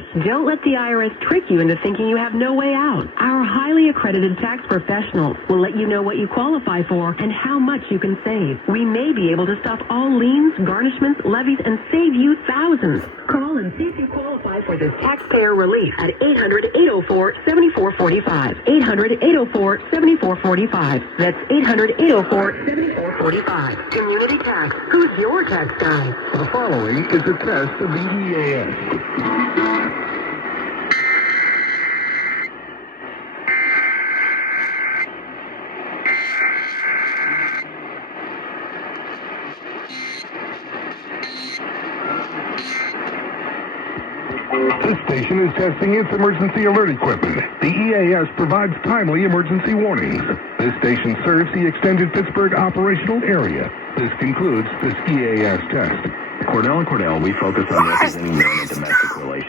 money. Don't let the IRS trick you into thinking you have no way out. Our highly accredited tax professionals will let you know what you qualify for and how much you can save. We may be able to stop all liens, garnishments, levies, and save you thousands. Call and see if you qualify for this taxpayer relief at 800-804-7445. 800-804-7445. That's 800-804-7445. Community Tax. Who's your tax guy? The following is a test of the EAS. This station is testing its emergency alert equipment. The EAS provides timely emergency warnings. This station serves the extended Pittsburgh operational area. This concludes this EAS test. Cordell & Cordell, we focus on representing men in domestic relations.